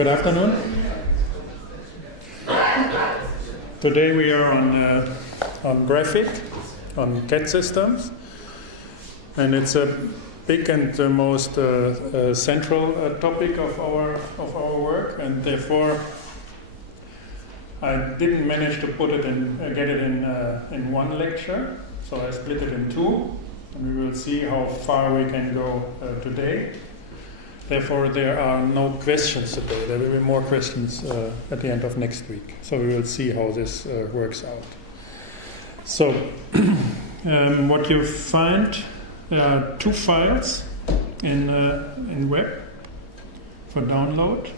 Good afternoon. Today we are on graphic, on CAD systems, and it's a big and most central topic of our work, and therefore I didn't manage to get it in one lecture, so I split it in two, and we will see how far we can go today. Therefore, there are no questions today. There will be more questions at the end of next week. So we will see how this works out. So, what you find, there are two files in web for download.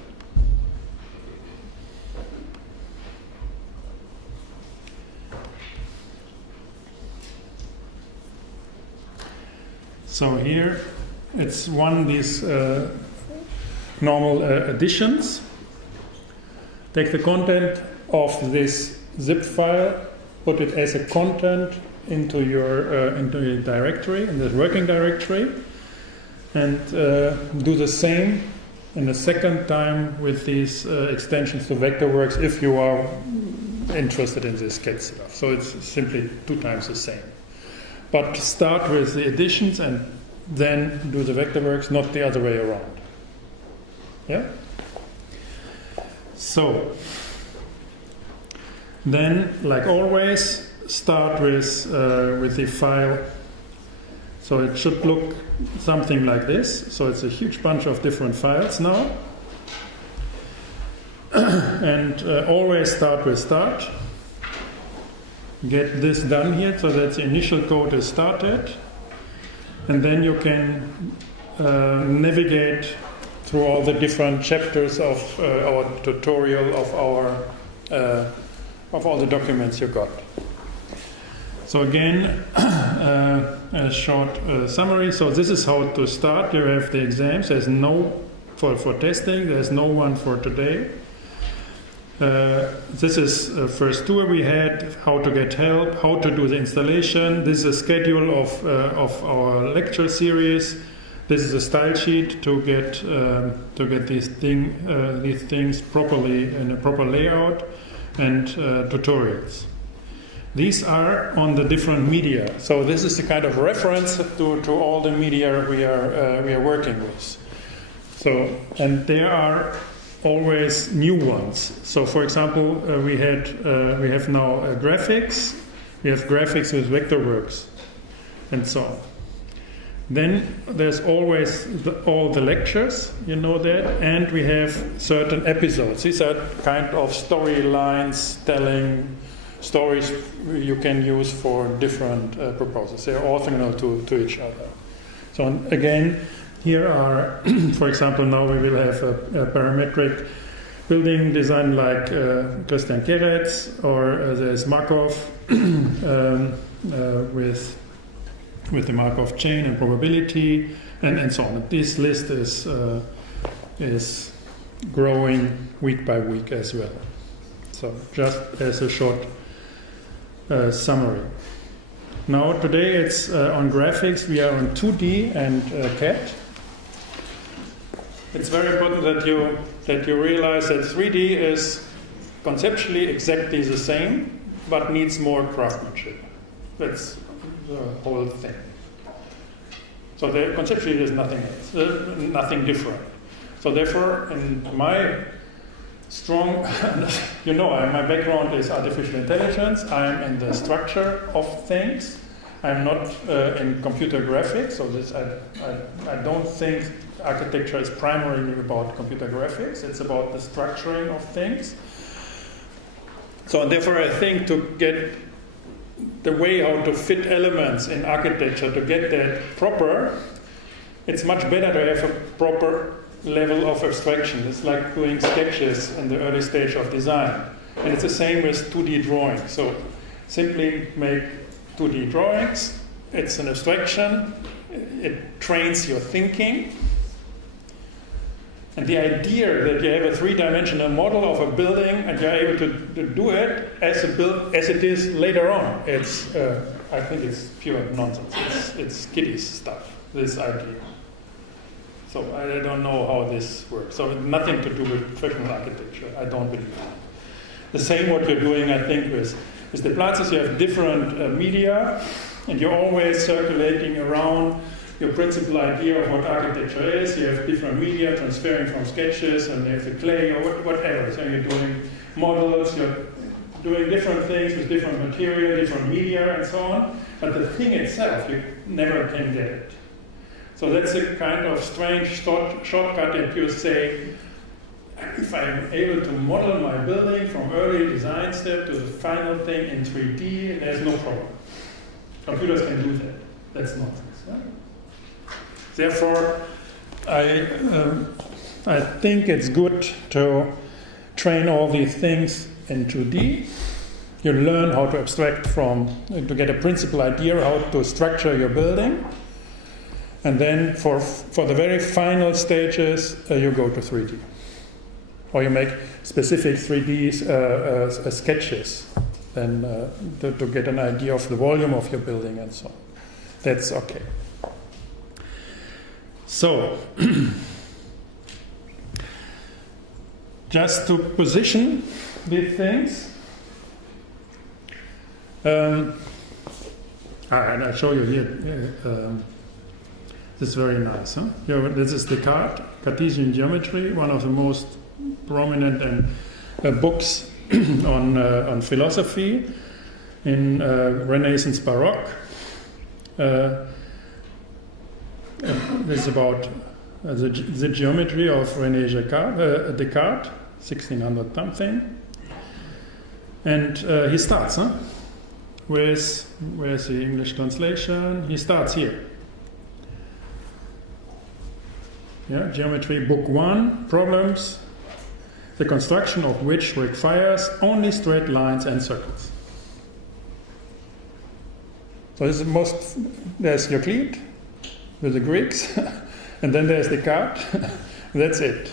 So here, it's these normal additions. Take the content of this zip file, put it as a content into your directory, in the working directory, and do the same in the second time with these extensions to Vectorworks if you are interested in this CAD stuff. So it's simply 2 times the same. But start with the additions and then do the Vectorworks, not the other way around. Yeah? So, then, like always, start with the file. So it should look something like this. So it's a huge bunch of different files now. And always start with start. Get this done here so that the initial code is started. And then you can navigate through all the different chapters of our tutorial of all the documents you got. So again, a short summary. So this is how to start. You have the exams. There's no for testing. There's no one for today. This is first tour we had, how to get help, how to do the installation. This is a schedule of our lecture series. This is a style sheet to get these things properly in a proper layout, and tutorials. These are on the different media. So this is the kind of reference to all the media we are working with. So, and there are always new ones. So, for example, we have now graphics. We have graphics with Vectorworks, and so on. Then there's always all the lectures, you know that, and we have certain episodes. These are kind of storylines telling stories you can use for different purposes. They are orthogonal to each other. So again, here are, for example, now we will have a parametric building design like Christian Keretz, or there's Markov with the Markov chain and probability, and so on. This list is growing week by week as well. So just as a short summary. Now today it's on graphics. We are on 2D and CAD. It's very important that you realize that 3D is conceptually exactly the same, but needs more craftsmanship. That's the whole thing. So conceptually there's nothing else, nothing different. So therefore, in my strong, my background is artificial intelligence. I'm in the structure of things. I'm not in computer graphics, so I don't think architecture is primarily about computer graphics. It's about the structuring of things. So therefore I think to get the way how to fit elements in architecture, to get that proper, it's much better to have a proper level of abstraction. It's like doing sketches in the early stage of design. And it's the same with 2D drawing. So simply make 2D drawings. It's an abstraction. It trains your thinking. And the idea that you have a 3-dimensional model of a building and you're able to do it as it is later on, it's I think it's pure nonsense. It's kiddies stuff, this idea. So I don't know how this works. So nothing to do with frictional architecture. I don't believe that. The same what we're doing, I think, with the Platzes. You have different media, and you're always circulating around your principal idea of what architecture is. You have different media transferring from sketches, and you have the clay or whatever. So you're doing models, you're doing different things with different material, different media, and so on. But the thing itself, you never can get it. So that's a kind of strange shortcut that you say, if I'm able to model my building from early design step to the final thing in 3D, there's no problem. Computers can do that. That's nonsense. Right? Therefore, I think it's good to train all these things in 2D. You learn how to abstract to get a principal idea how to structure your building. And then for the very final stages, you go to 3D. Or you make specific 3D sketches then to get an idea of the volume of your building and so on. That's okay. So, just to position these things, and I'll show you here. This is very nice. Huh? This is the Cartesian geometry, one of the most prominent books on philosophy in Renaissance Baroque. This is about the geometry of René Descartes, 1600 something. And he starts with, where's the English translation? He starts here. Yeah, Geometry, Book 1, Problems, the construction of which requires only straight lines and circles. So this is there's Euclid with the Greeks, and then there's Descartes. That's it.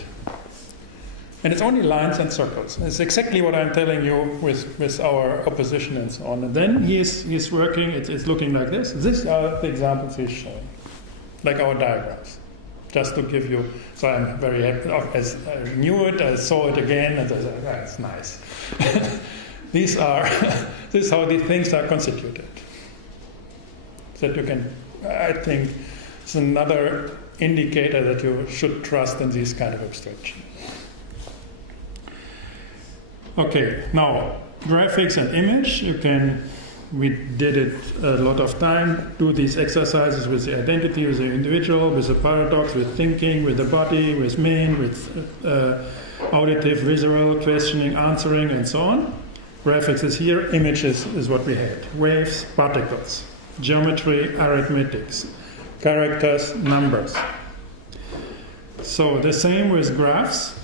And it's only lines and circles. It's exactly what I'm telling you with our opposition and so on. And then he's working, it's looking like this. These are the examples he's showing, like our diagrams. Just to give you, so I'm very happy. As I knew it, I saw it again, and I said, that's nice. This is how these things are constituted. That you can, I think, it's another indicator that you should trust in this kind of abstraction. Okay, now graphics and image. We did it a lot of time. Do these exercises with the identity, with the individual, with the paradox, with thinking, with the body, with mean, with auditive, visual, questioning, answering, and so on. Graphics is here. Images is what we had. Waves, particles, geometry, arithmetics, characters, numbers. So the same with graphs.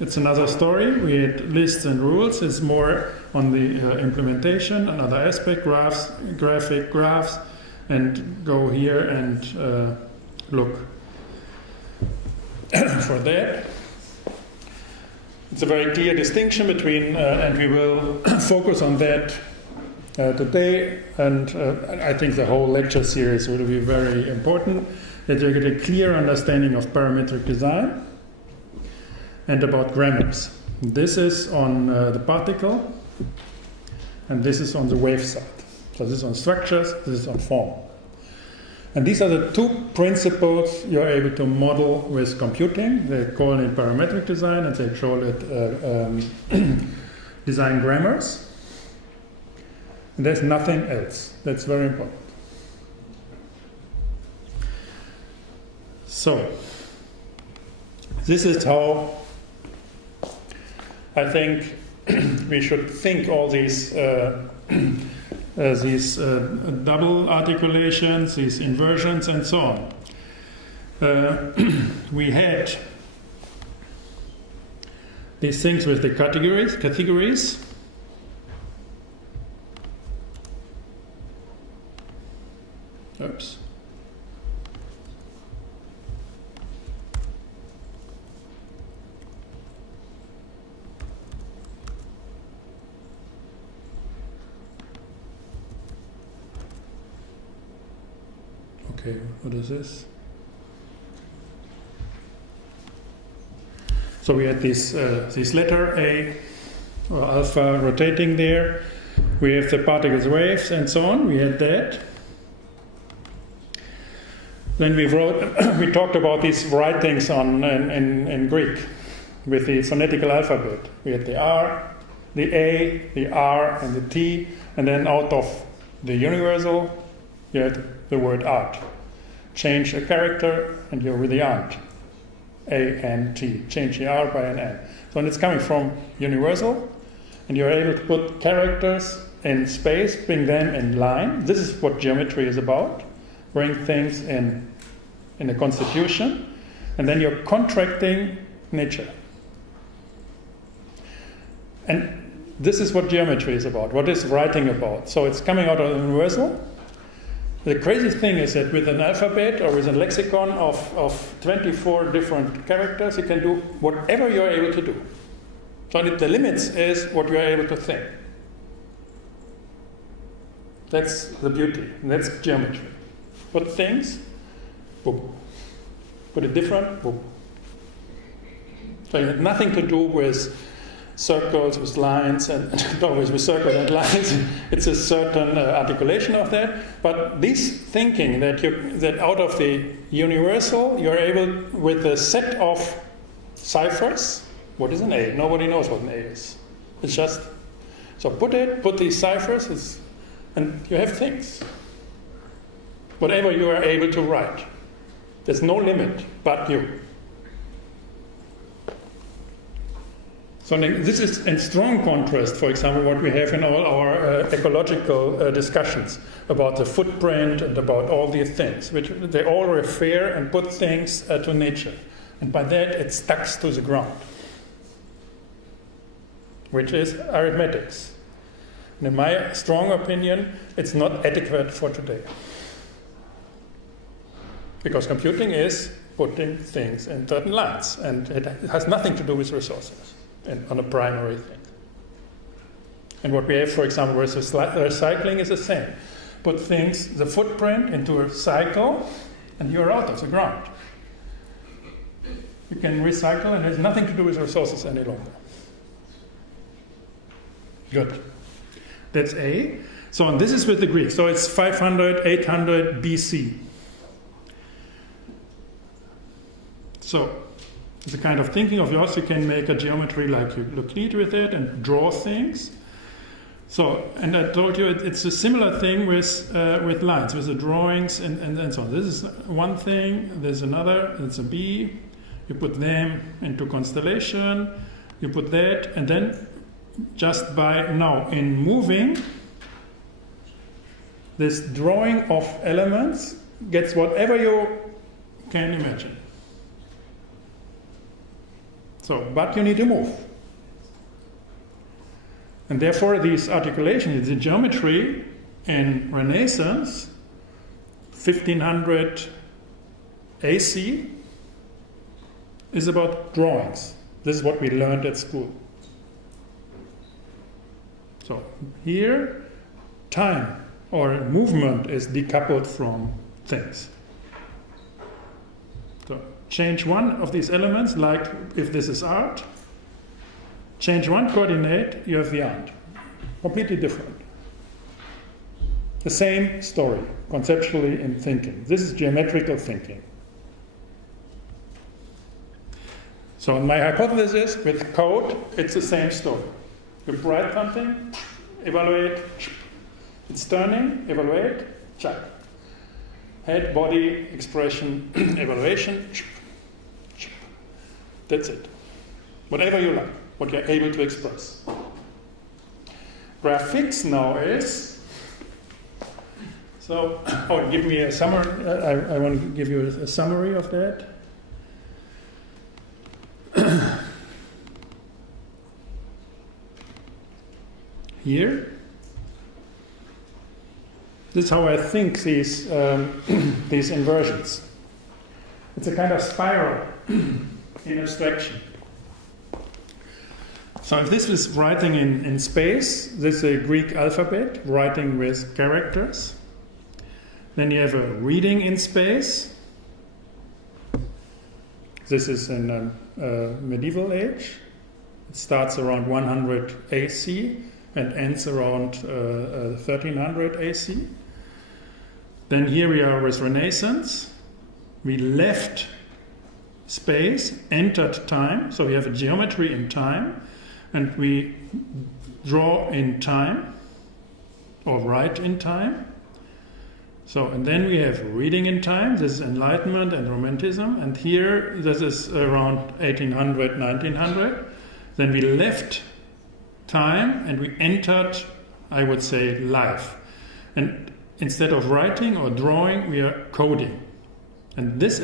It's another story. We had lists and rules. It's more on the implementation. Another aspect, graphic graphs, and go here and look for that. It's a very clear distinction between, and we will focus on that today. And I think the whole lecture series will be very important, that you get a clear understanding of parametric design and about grammars. This is on the particle, and this is on the wave side. So this is on structures, this is on form. And these are the two principles you're able to model with computing. They call it parametric design, and they call it design grammars. And there's nothing else. That's very important. So, this is how I think we should think all these double articulations, these inversions, and so on. We had these things with the categories. Oops. Okay, what is this? So we had this letter A or alpha rotating there. We have the particles, waves, and so on. We had that. Then we talked about these writings in Greek with the phonetical alphabet. We had the R, the A, the R, and the T, and then out of the universal, you had the word art. Change a character, and you're with the ant. A-N-T. Change the R by an N. So it's coming from universal, and you're able to put characters in space, bring them in line. This is what geometry is about. Bring things in a constitution, and then you're contracting nature. And this is what geometry is about. What is writing about? So it's coming out of the universal. The crazy thing is that with an alphabet or with a lexicon of 24 different characters, you can do whatever you're able to do. So the limits is what you're able to think. That's the beauty. That's geometry. Put things, boom. Put it different, boom. So it had nothing to do with circles, with lines, and not always with circles and lines. It's a certain articulation of that. But this thinking that out of the universal, you're able, with a set of ciphers, what is an A? Nobody knows what an A is. It's just, so put these ciphers, and you have things. Whatever you are able to write. There's no limit but you. So this is in strong contrast, for example, what we have in all our ecological discussions about the footprint and about all these things, which they all refer and put things to nature. And by that it sticks to the ground, which is arithmetics. And in my strong opinion, it's not adequate for today. Because computing is putting things in certain lines, and it has nothing to do with resources and on a primary thing. And what we have, for example, with recycling is the same. Put things, the footprint, into a cycle, and you're out of the ground. You can recycle, and it has nothing to do with resources any longer. Good. That's A. So and this is with the Greeks. So it's 500, 800 BC. So, it's a kind of thinking of yours. You can make a geometry like Euclid with it and draw things. So, and I told you it's a similar thing with lines, with the drawings and so on. This is one thing, there's another, it's a B. You put them into constellation, you put that, and then just by now in moving, this drawing of elements gets whatever you can imagine. So, but you need to move. And therefore these articulations, the geometry in Renaissance, 1500 AC, is about drawings. This is what we learned at school. So here, time or movement is decoupled from things. So change one of these elements, like if this is art, change one coordinate, you have the art. Completely different. The same story, conceptually in thinking. This is geometrical thinking. So my hypothesis is, with code, it's the same story. You write something, evaluate, it's turning, evaluate, check. Head, body, expression, evaluation, that's it. Whatever you like, what you're able to express. Graphics now is, so, give me a summary. I want to give you a summary of that. Here, this is how I think these inversions. It's a kind of spiral in abstraction. So if this was writing in space, this is a Greek alphabet, writing with characters. Then you have a reading in space. This is in medieval age. It starts around 100 AC and ends around 1300 AC. Then here we are with Renaissance. We left space, entered time, so we have a geometry in time, and we draw in time, or write in time. So, and then we have reading in time, this is Enlightenment and Romanticism, and here this is around 1800, 1900. Then we left time and we entered, I would say, life. And instead of writing or drawing, we are coding. And these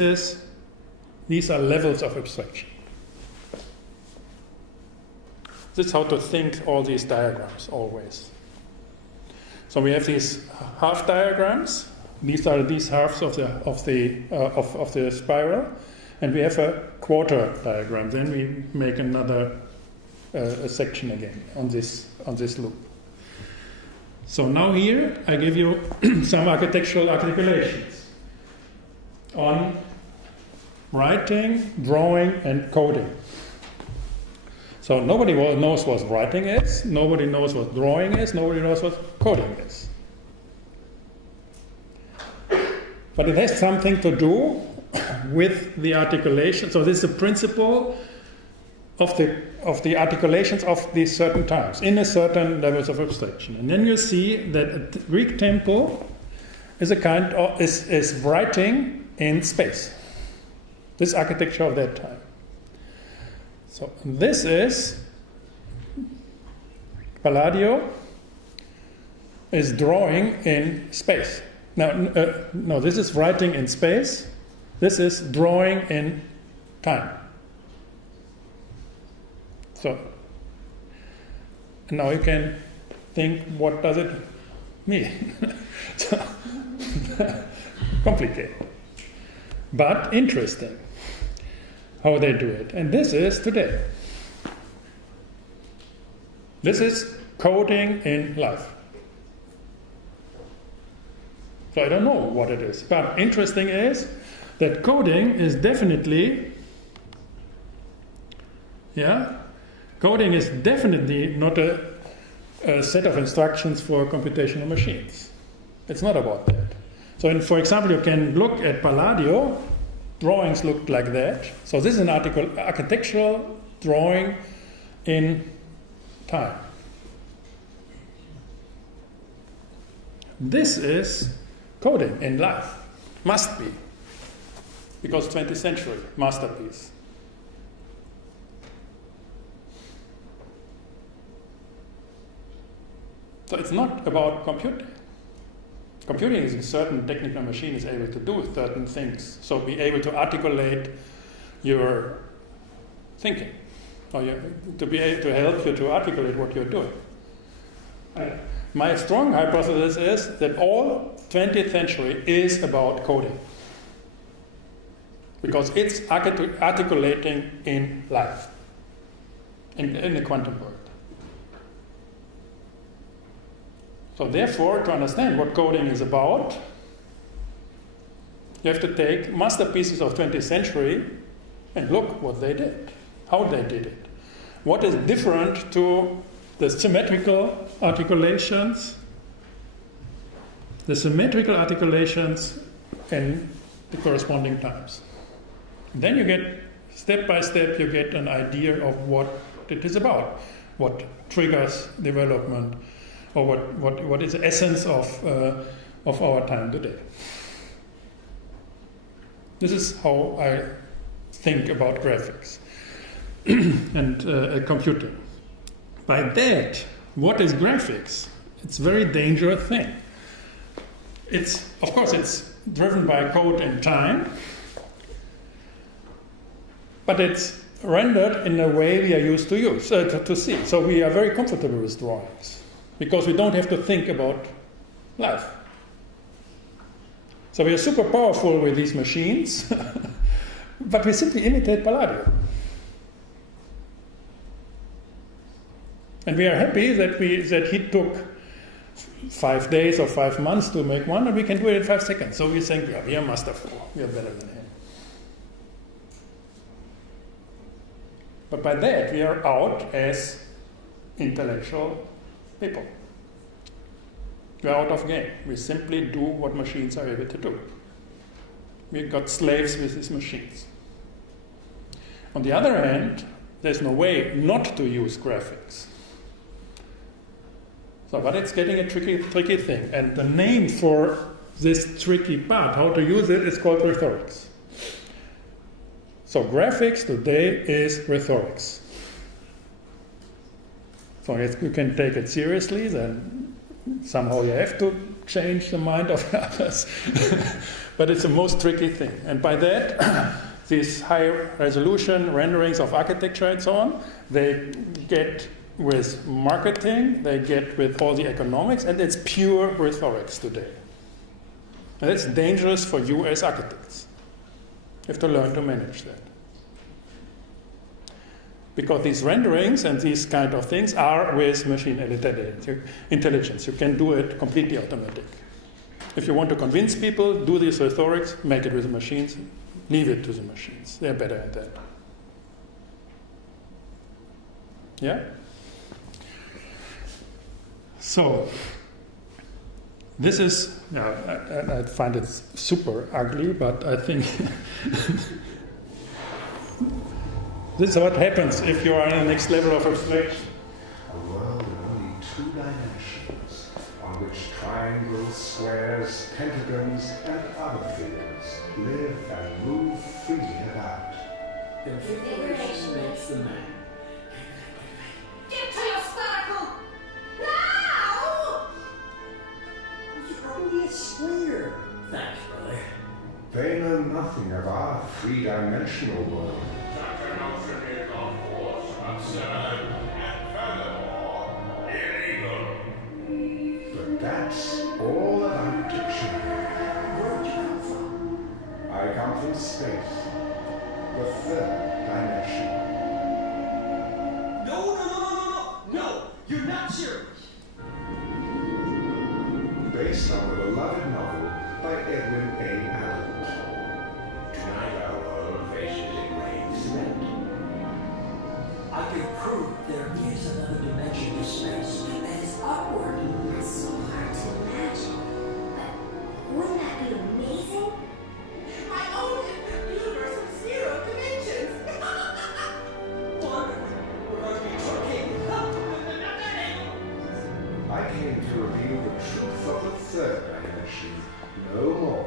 are levels of abstraction. This is how to think all these diagrams always. So we have these half diagrams. These are these halves of the spiral, and we have a quarter diagram. Then we make another a section again on this loop. So now here I give you some architectural articulations on writing, drawing, and coding. So nobody knows what writing is, nobody knows what drawing is, nobody knows what coding is. But it has something to do with the articulation. So this is the principle of the articulations of these certain times in a certain levels of abstraction. And then you see that a Greek temple is a kind of is writing in space. This architecture of that time. So this is Palladio is drawing in space. No, this is writing in space. This is drawing in time. So now you can think, what does it mean? So, complicated, but interesting how they do it. And this is today. This is coding in life. So I don't know what it is, but interesting is that coding is definitely, coding is definitely not a set of instructions for computational machines. It's not about that. So for example, you can look at Palladio, drawings look like that. So this is an architectural drawing in time. This is coding in life. Must be. Because 20th century, masterpiece. So it's not about computing. Computing is a certain technical machine is able to do certain things. So be able to articulate your thinking, or to be able to help you to articulate what you're doing. My strong hypothesis is that all 20th century is about coding. Because it's articulating in life, in the quantum world. So therefore, to understand what coding is about, you have to take masterpieces of 20th century and look what they did, how they did it. What is different to the symmetrical articulations in the corresponding times. Then you get, step by step, you get an idea of what it is about, what triggers development, or what is the essence of our time today. This is how I think about graphics and computing. By that, what is graphics? It's a very dangerous thing. Of course, it's driven by code and time, but it's rendered in a way we are used to see. So we are very comfortable with drawings because we don't have to think about life. So we are super powerful with these machines, but we simply imitate Palladio. And we are happy that he took 5 days or 5 months to make one, and we can do it in 5 seconds. So we think, yeah, we are masterful. We are better than him. But by that, we are out as intellectual people. We are out of game. We simply do what machines are able to do. We got slaves with these machines. On the other hand, there's no way not to use graphics. So, but it's getting a tricky thing. And the name for this tricky part, how to use it, is called rhetorics. So graphics today is rhetorics. So if you can take it seriously, then somehow you have to change the mind of others. But it's the most tricky thing. And by that, these high resolution renderings of architecture and so on, they get with marketing, they get with all the economics, and it's pure rhetorics today. And it's dangerous for you as architects. You have to learn to manage that. Because these renderings and these kind of things are with machine intelligence. You can do it completely automatic. If you want to convince people, do these rhetorics, make it with the machines, leave it to the machines. They're better at that. Yeah? So, this is, I find it super ugly, but I think this is what happens if you are in the next level of abstraction. A world of only 2 dimensions, on which triangles, squares, pentagons, and other figures live and move freely about. Configuration makes the man. Get to your circle! Now! You're only a square. Thanks, brother. They know nothing of our 3-dimensional world. But that's all about dictionary. Where'd you come from? I come from space, the 3rd dimension. No! You're not serious. Based on the beloved novel by Edwin A. Allen. Tonight our world faces a grave threat. I can prove there is another dimension to space that is upward. That's so hard to imagine. But wouldn't that be amazing? My own computers of 0 dimensions! Wonderful. We're going to be talking. I came to reveal the truth of the 3rd dimension, no more.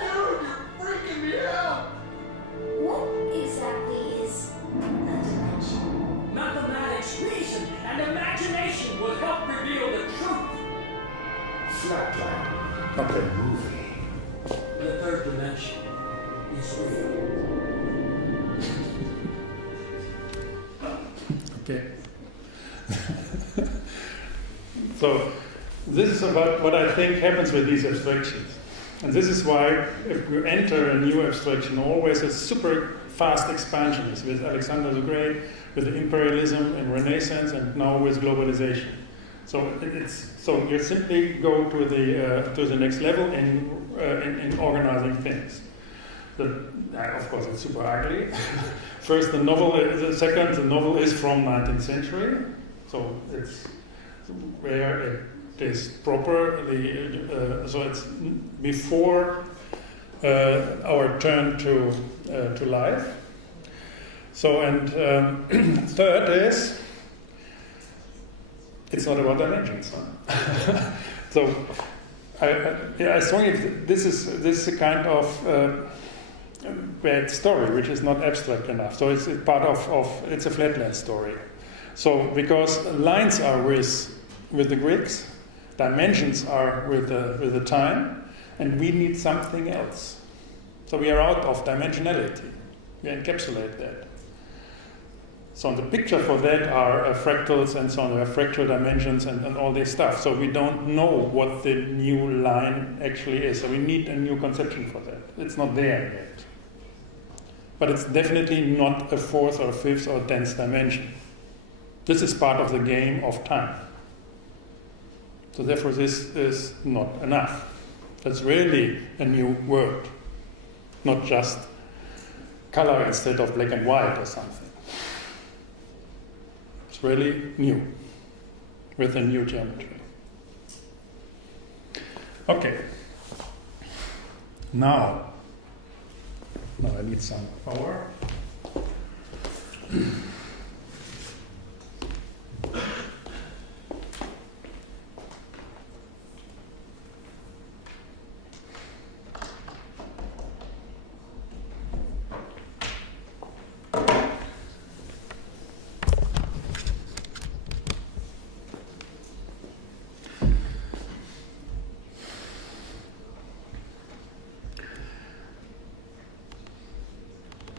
Dude, you're freaking me out! What exactly is a dimension? Mathematics, reason, and imagination will help reveal the truth. Flatline. Okay. Movie. The 3rd dimension is real. Okay. So this is about what I think happens with these abstractions. And this is why if you enter a new abstraction, always a super fast expansion is with Alexander the Great, with the imperialism and Renaissance, and now with globalization. So so you simply go to the next level in organizing things. Of course, it's super ugly. First, the novel is from 19th century, so it's where it is properly, so it's before our turn to life. So, and third is, it's not about dimensions. Huh? So, I strongly, this is a kind of bad story, which is not abstract enough. So it's part of it's a flatland story. So because lines are with the Greeks, dimensions are with the time, and we need something else. So we are out of dimensionality. We encapsulate that. So the picture for that are fractals and so on. We have fractal dimensions and all this stuff. So we don't know what the new line actually is. So we need a new conception for that. It's not there yet. But it's definitely not a 4th or 5th or 10th dimension. This is part of the game of time. So therefore this is not enough. It's really a new world, not just color instead of black and white or something. It's really new, with a new geometry. Okay. Now I need some power.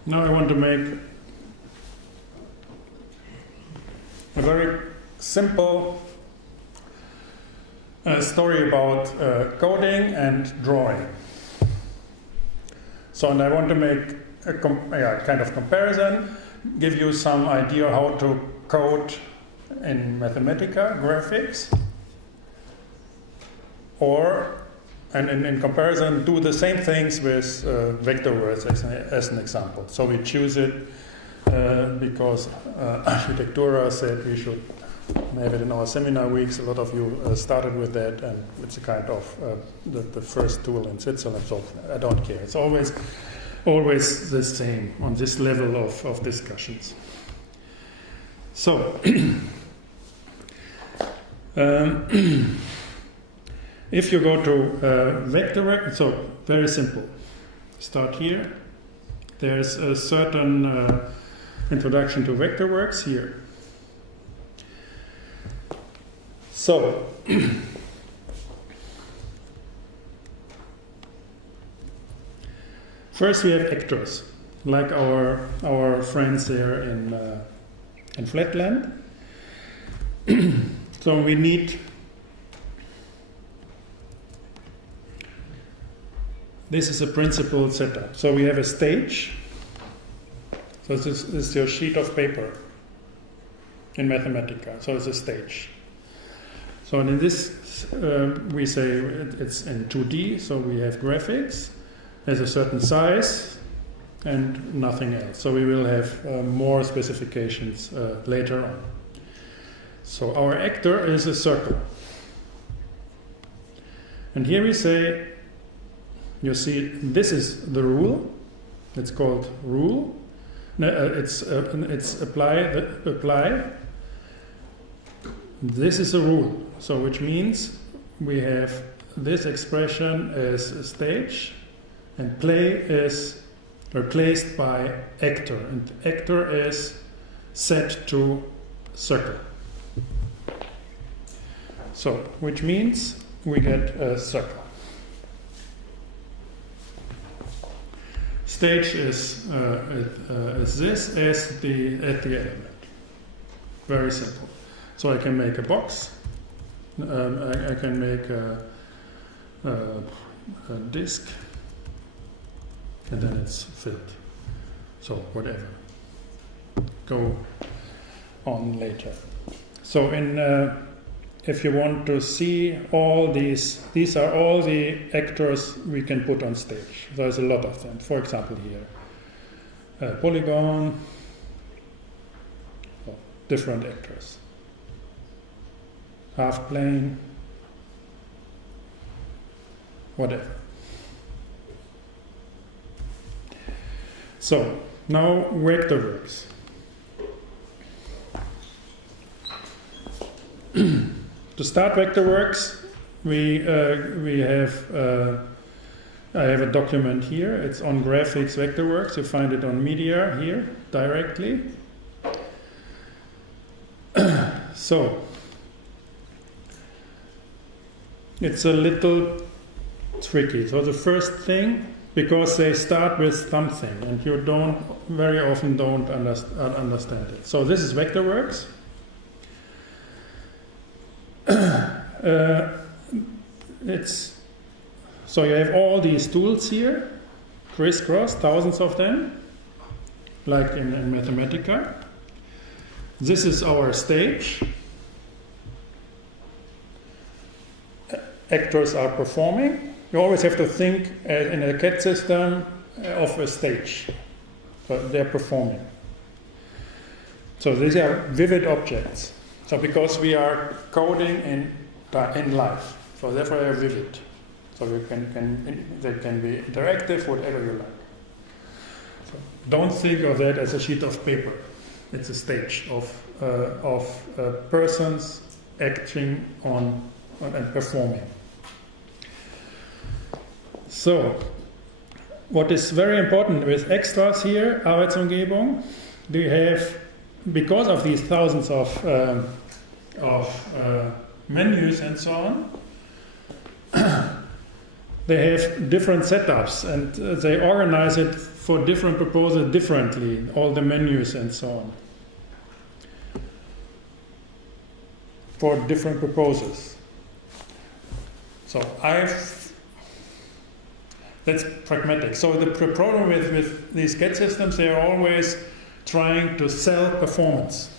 Now I want to make a very simple story about coding and drawing. So, and I want to make a kind of comparison, give you some idea how to code in Mathematica graphics, and in comparison, do the same things with Vectorworks as an example. So we choose it because Architectura said we should have it in our seminar weeks. A lot of you started with that, and it's a kind of the first tool in Switzerland, so I don't care. It's always the same on this level of discussions. So, if you go to Vectorworks, so very simple. Start here. There's a certain introduction to Vectorworks here. So, first we have actors, like our friends there in Flatland. So we need. This is a principal setup. So we have a stage. So this is your sheet of paper in Mathematica. So it's a stage. So in this, we say it's in 2D. So we have graphics. There's a certain size and nothing else. So we will have more specifications later on. So our actor is a circle. And here we say, you see, this is the rule. It's called rule. It's apply. This is a rule. So which means we have this expression as a stage, and play is replaced by actor, and actor is set to circle. So which means we get a circle. Stage is this as the element. Very simple. So I can make a box. I can make a disk, and then it's filled. So whatever. Go on later. So if you want to see all these are all the actors we can put on stage. There's a lot of them. For example, here, polygon, different actors, half plane, whatever. So now Vectorworks. To start Vectorworks, we have I have a document here. It's on Graphics Vectorworks. You find it on Media here directly. So it's a little tricky. So the first thing, because they start with something, and you very often don't understand it. So this is Vectorworks. So you have all these tools here, crisscross, thousands of them, like in Mathematica. This is our stage. Actors are performing. You always have to think in a CAD system of a stage. So they're performing. So these are vivid objects. So because we are coding in life, so therefore they are vivid. So they can be interactive, whatever you like. So don't think of that as a sheet of paper. It's a stage of persons acting on and performing. So, what is very important with extras here, Arbeitsumgebung, you have, because of these thousands of menus and so on, they have different setups and they organize it for different proposals differently, all the menus and so on, for different proposals. So that's pragmatic. So the problem with these CAD systems, they are always trying to sell performance.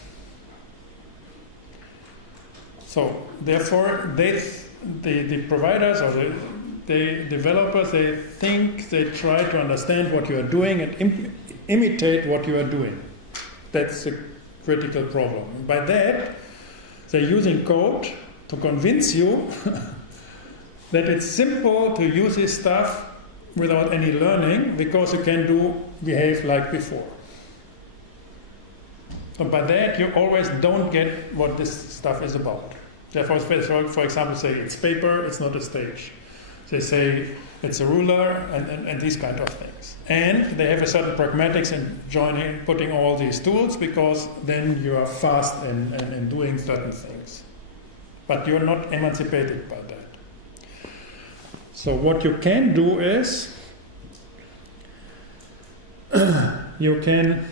So therefore, the providers or the developers, they try to understand what you are doing and imitate what you are doing. That's a critical problem. And by that, they're using code to convince you that it's simple to use this stuff without any learning, because you can behave like before. And by that, you always don't get what this stuff is about. Therefore, for example, say it's paper, it's not a stage. They say it's a ruler and these kind of things. And they have a certain pragmatics in putting all these tools, because then you are fast in doing certain things. But you're not emancipated by that. So what you can do is you can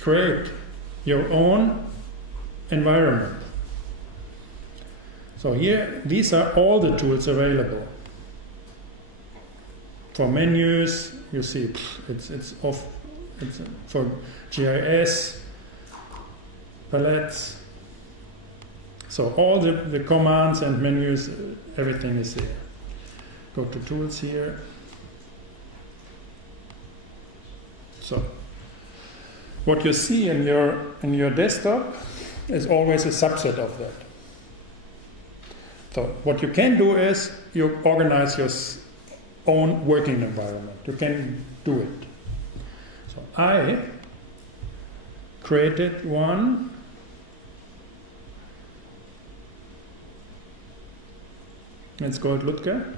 create your own environment. So here, these are all the tools available. For menus, you see it's for GIS, palettes. So all the commands and menus, everything is there. Go to tools here. So what you see in your desktop is always a subset of that. So what you can do is you organize your own working environment. You can do it. So I created one. It's called Ludger.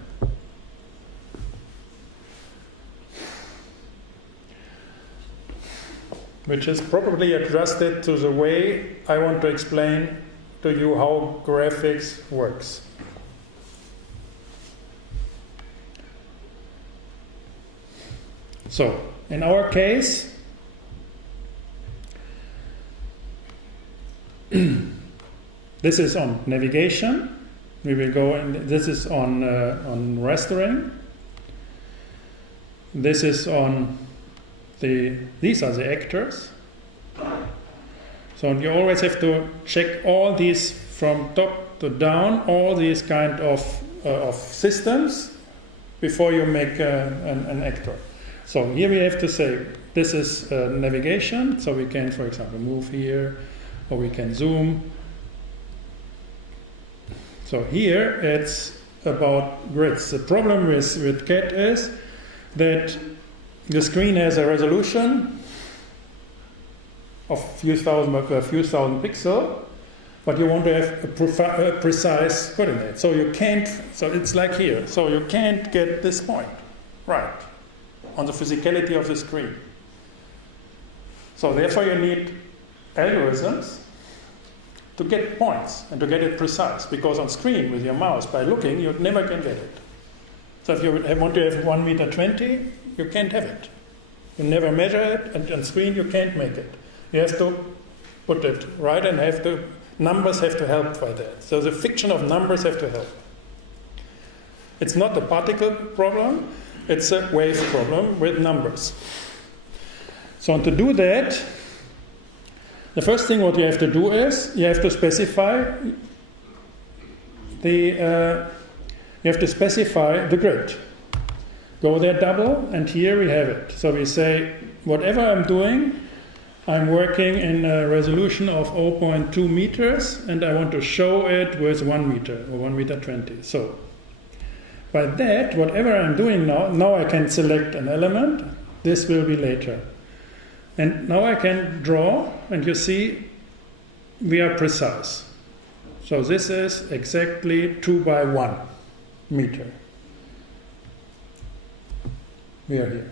Which is probably adjusted to the way I want to explain to you how graphics works. So, in our case, this is on navigation. We will go, and this is on rastering. This is on these are the actors. So you always have to check all these from top to down, all these kind of systems before you make an actor. So here we have to say this is navigation. So we can, for example, move here, or we can zoom. So here it's about grids. The problem with CAD is that the screen has a resolution of a few thousand pixels, but you want to have a precise coordinate. So you can't. So it's like here. So you can't get this point right on the physicality of the screen. So therefore, you need algorithms to get points and to get it precise. Because on screen with your mouse, by looking, you never can get it. So if you want to have 1.20 meters, you can't have it. You never measure it, and on screen you can't make it. You have to put it right, and numbers have to help by that. So the fiction of numbers have to help. It's not a particle problem, it's a wave problem with numbers. So to do that, the first thing what you have to do is you have to specify the grid. Go there double, and here we have it. So we say, whatever I'm doing, I'm working in a resolution of 0.2 meters and I want to show it with 1 meter or 1 meter 20. So by that, whatever I'm doing now I can select an element. This will be later. And now I can draw, and you see we are precise. So this is exactly 2 by 1 meter. We are here.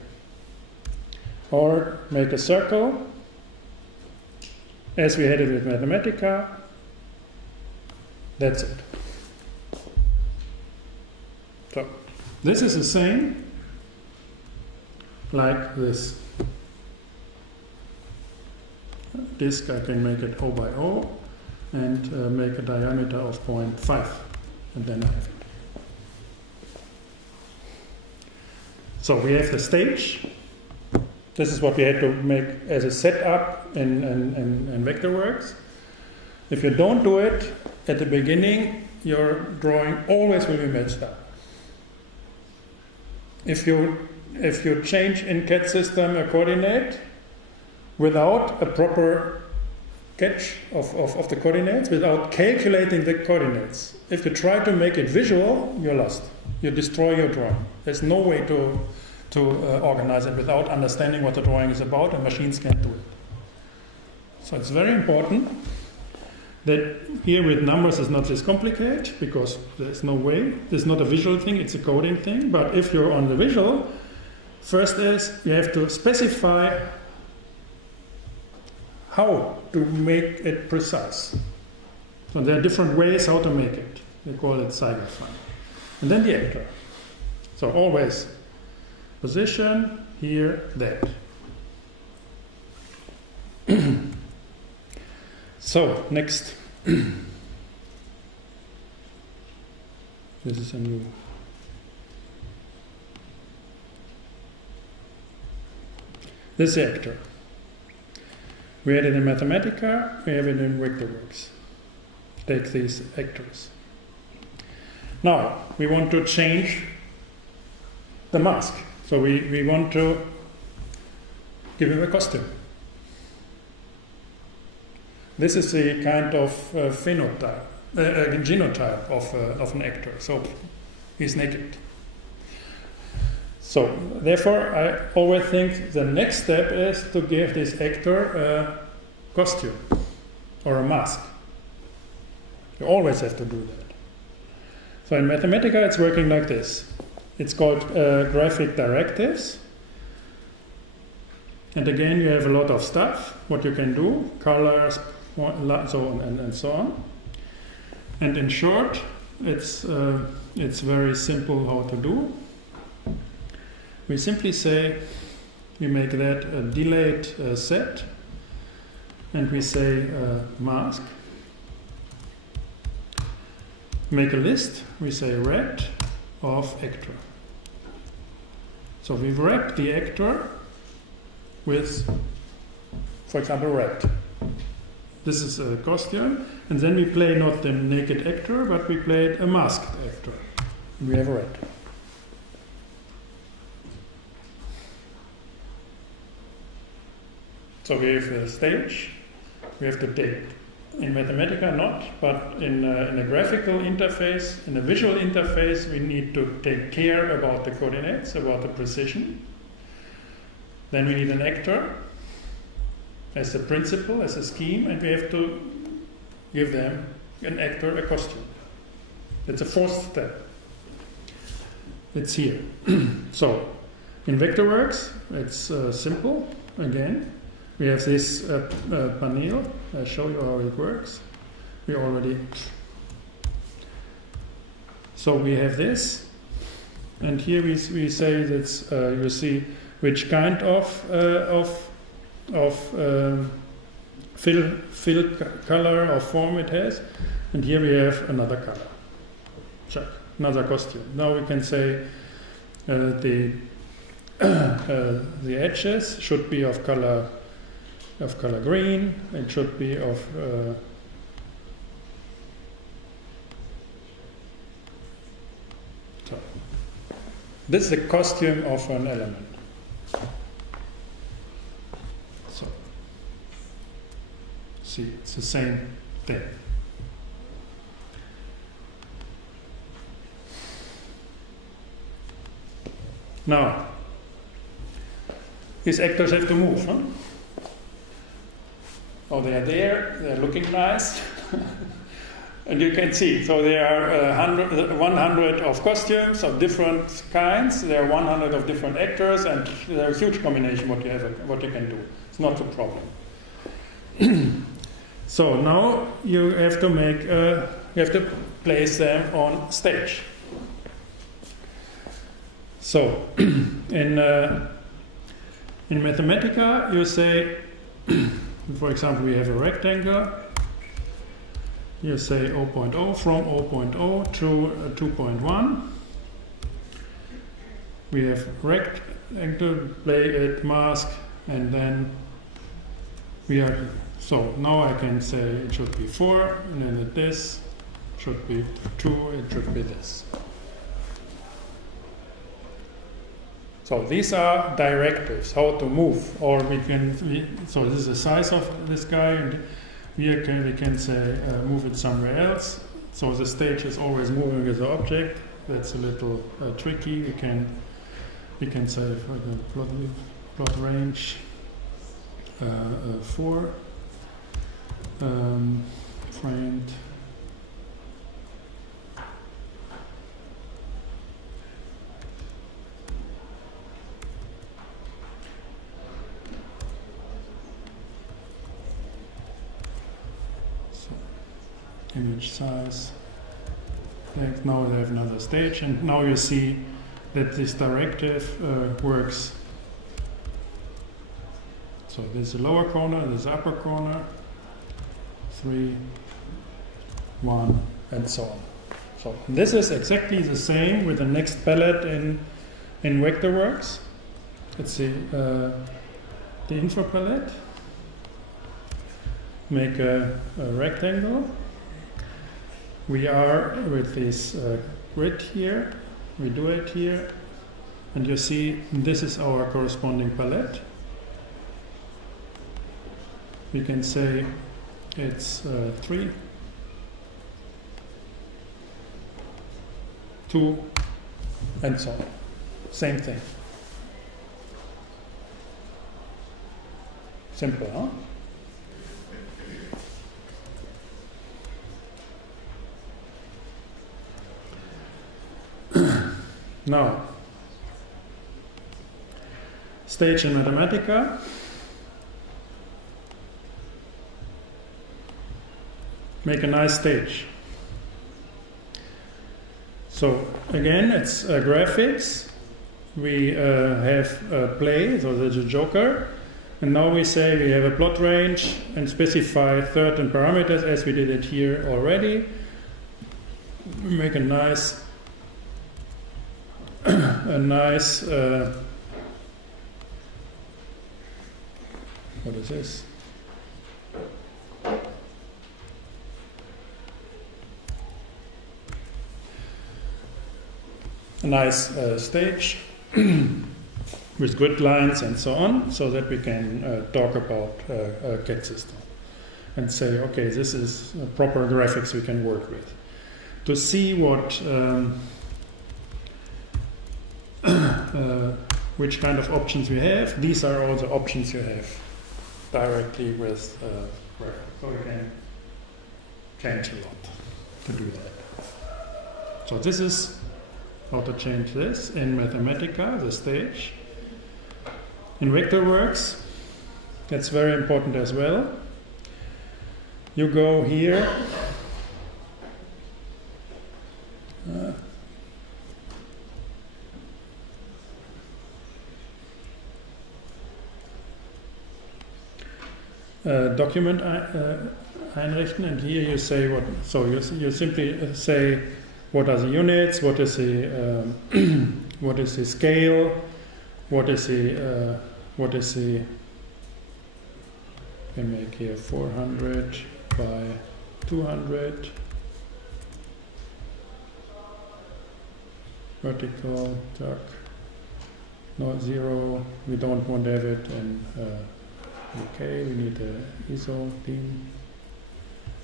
Or make a circle, as we had it with Mathematica. That's it. So this is the same like this. Disk, I can make it O by O and make a diameter of 0.5, and then I have it. So we have the stage. This is what we had to make as a setup in Vectorworks. If you don't do it at the beginning, your drawing always will be messed up. If you change in CAD system a coordinate without a proper sketch of the coordinates, without calculating the coordinates, if you try to make it visual, you're lost. You destroy your drawing. There's no way to organize it without understanding what the drawing is about, and machines can't do it. So it's very important that here with numbers is not this complicated, because there's no way. It's not a visual thing, it's a coding thing. But if you're on the visual, first is you have to specify how to make it precise. So there are different ways how to make it. They call it Cyberfine. And then the actor. So always position, here, that. So, next. This is a new. This is the actor. We had it in Mathematica, we have it in Vectorworks. Take these actors. Now, we want to change the mask. So we want to give him a costume. This is the kind of genotype of an actor. So he's naked. So therefore, I always think the next step is to give this actor a costume or a mask. You always have to do that. So in Mathematica, it's working like this. It's called graphic directives. And again, you have a lot of stuff, what you can do, colors, so on and so on. And in short, it's very simple how to do. We simply say, we make that a delayed set, and we say mask. Make a list, we say red of actor. So we wrap the actor with, for example, red. This is a costume, and then we play not the naked actor, but we play a masked actor. And we have red. So we have a stage, we have to take, in Mathematica not, but in a graphical interface, in a visual interface, we need to take care about the coordinates, about the precision. Then we need an actor as a principle, as a scheme, and we have to give them, an actor, a costume. It's a fourth step. It's here. So, in Vectorworks, it's simple, again. We have this panel. I'll show you how it works. We already. So we have this, and here we say that you see which kind of fill color or form it has, and here we have another color. Check, another costume. Now we can say the edges should be of color green. It should be of so this is the costume of an element. So See, it's the same thing. Now, these actors have to move. Huh? Oh, they are there, they're looking nice. And you can see, so there are 100 of costumes of different kinds, there are 100 of different actors, and there are a huge combination what you can do. It's not a problem. So now you have to place them on stage. So in Mathematica you say, for example, we have a rectangle. You say 0.0 from 0.0 to 2.1. We have rectangle, play it, mask, and then we are. So now I can say it should be 4, and then this should be 2, it should be this. So these are directives, how to move, or so this is the size of this guy, and we can say move it somewhere else. So the stage is always moving as an object. That's a little tricky. We can say for the plot range 4 framed. Image size. Now they have another stage, and now you see that this directive works. So this is the lower corner, this is the upper corner, 3, 1, and so on. So this is exactly the same with the next palette in Vectorworks. Let's see the info palette. Make a rectangle. We are with this grid here, we do it here, and you see this is our corresponding palette. We can say it's 3, 2, and so on. Same thing. Simple, huh? Now, stage in Mathematica. Make a nice stage. So again, it's graphics. We have play, so there's a joker. And now we say we have a plot range and specify certain parameters as we did it here already. We make a nice what is this? A nice stage with grid lines and so on, so that we can talk about a CAD system and say, okay, this is proper graphics we can work with. To see what which kind of options we have. These are all the options you have directly with graphics. So we can change a lot to do that. So this is how to change this in Mathematica, the stage. In Vectorworks, that's very important as well. You go here. Document einrichten, and here you say what. So you simply say what are the units, what is the what is the scale, what is the we make here 400 by 200 vertical dark, not 0. We don't want to have it in. Okay, we need a ISO beam.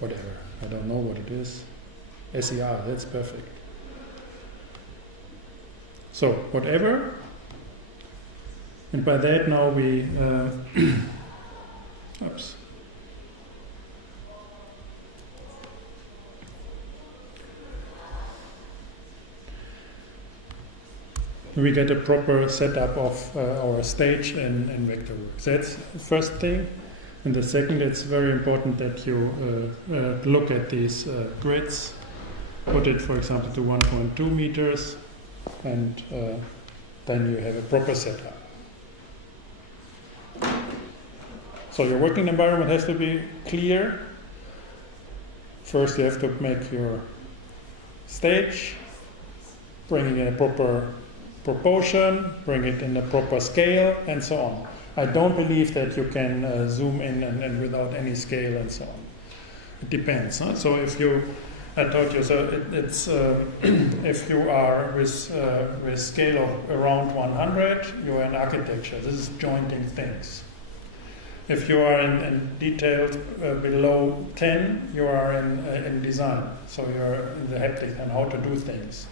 whatever. I don't know what it is. SER, that's perfect. So, whatever. And by that now we, oops. We get a proper setup of our stage in Vectorworks. That's the first thing. And the second, it's very important that you look at these grids, put it, for example, to 1.2 meters, and then you have a proper setup. So your working environment has to be clear. First, you have to make your stage, bring it in a proper proportion, bring it in a proper scale, and so on. I don't believe that you can zoom in and without any scale and so on. It depends. Huh? So if you, I told you, so it's if you are with scale of around 100, you are in architecture. This is jointing things. If you are in detailed below 10, you are in design. So you're in the haptics and how to do things.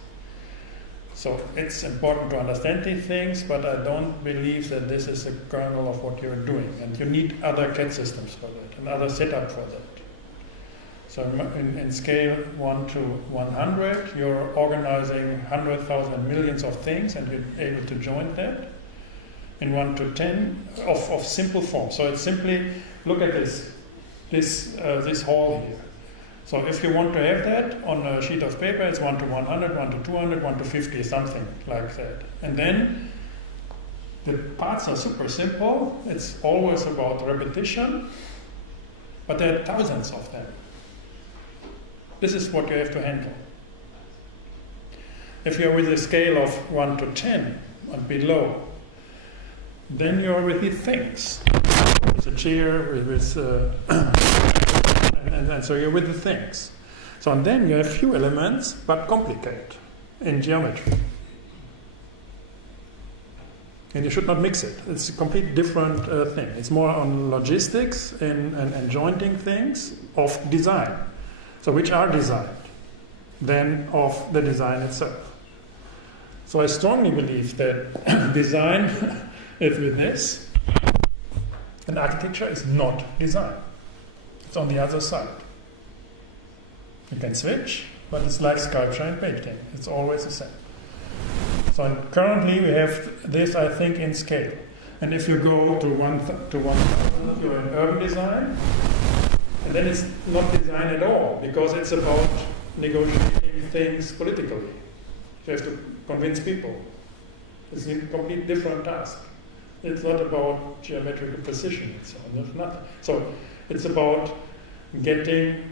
So it's important to understand these things, but I don't believe that this is a kernel of what you're doing. And you need other CAD systems for that, and other setup for that. So in scale 1 to 100, you're organizing 100,000 millions of things, and you're able to join that. In 1 to 10, of simple form. So it's simply, look at this hall here. So if you want to have that on a sheet of paper, it's 1 to 100, 1 to 200, 1 to 50, something like that. And then the parts are super simple. It's always about repetition, but there are thousands of them. This is what you have to handle. If you're with a scale of 1 to 10 and below, then you're with the things. With a chair, and so you're with the things. So and then you have few elements, but complicated in geometry. And you should not mix it. It's a completely different thing. It's more on logistics and jointing things of design. So which are designed, than of the design itself. So I strongly believe that design is with this, and architecture is not design. It's on the other side. You can switch, but it's like sculpture and painting. It's always the same. So currently we have this, I think, in scale. And if you go to one, you're in urban design, and then it's not design at all, because it's about negotiating things politically. You have to convince people. It's a completely different task. It's not about geometrical precision and so on. There's nothing. So it's about getting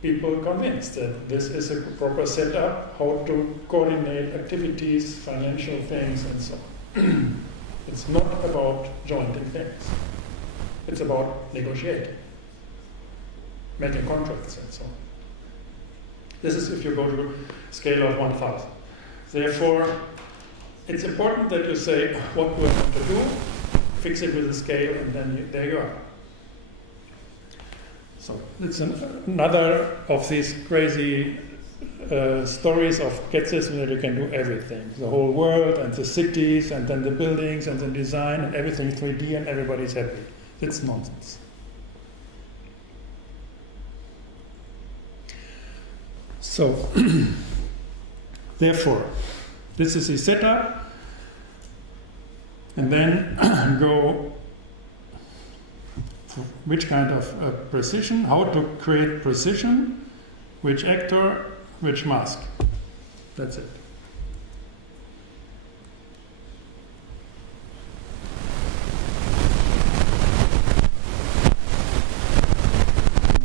people convinced that this is a proper setup, how to coordinate activities, financial things, and so on. It's not about jointing things. It's about negotiating, making contracts, and so on. This is if you go to a scale of 1,000. Therefore, it's important that you say, what do I want to do? Fix it with a scale, and then there you are. So it's another of these crazy stories of CAD systems that you can do everything. The whole world, and the cities, and then the buildings, and the design, and everything 3D, and everybody's happy. It's nonsense. So, therefore, this is the setup, and then go for which kind of precision, how to create precision, which actor, which mask. That's it.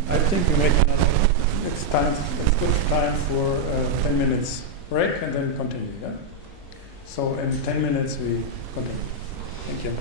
I think we make another, it's good time for 10 minutes break and then continue. Yeah? So in 10 minutes we continue. Thank you.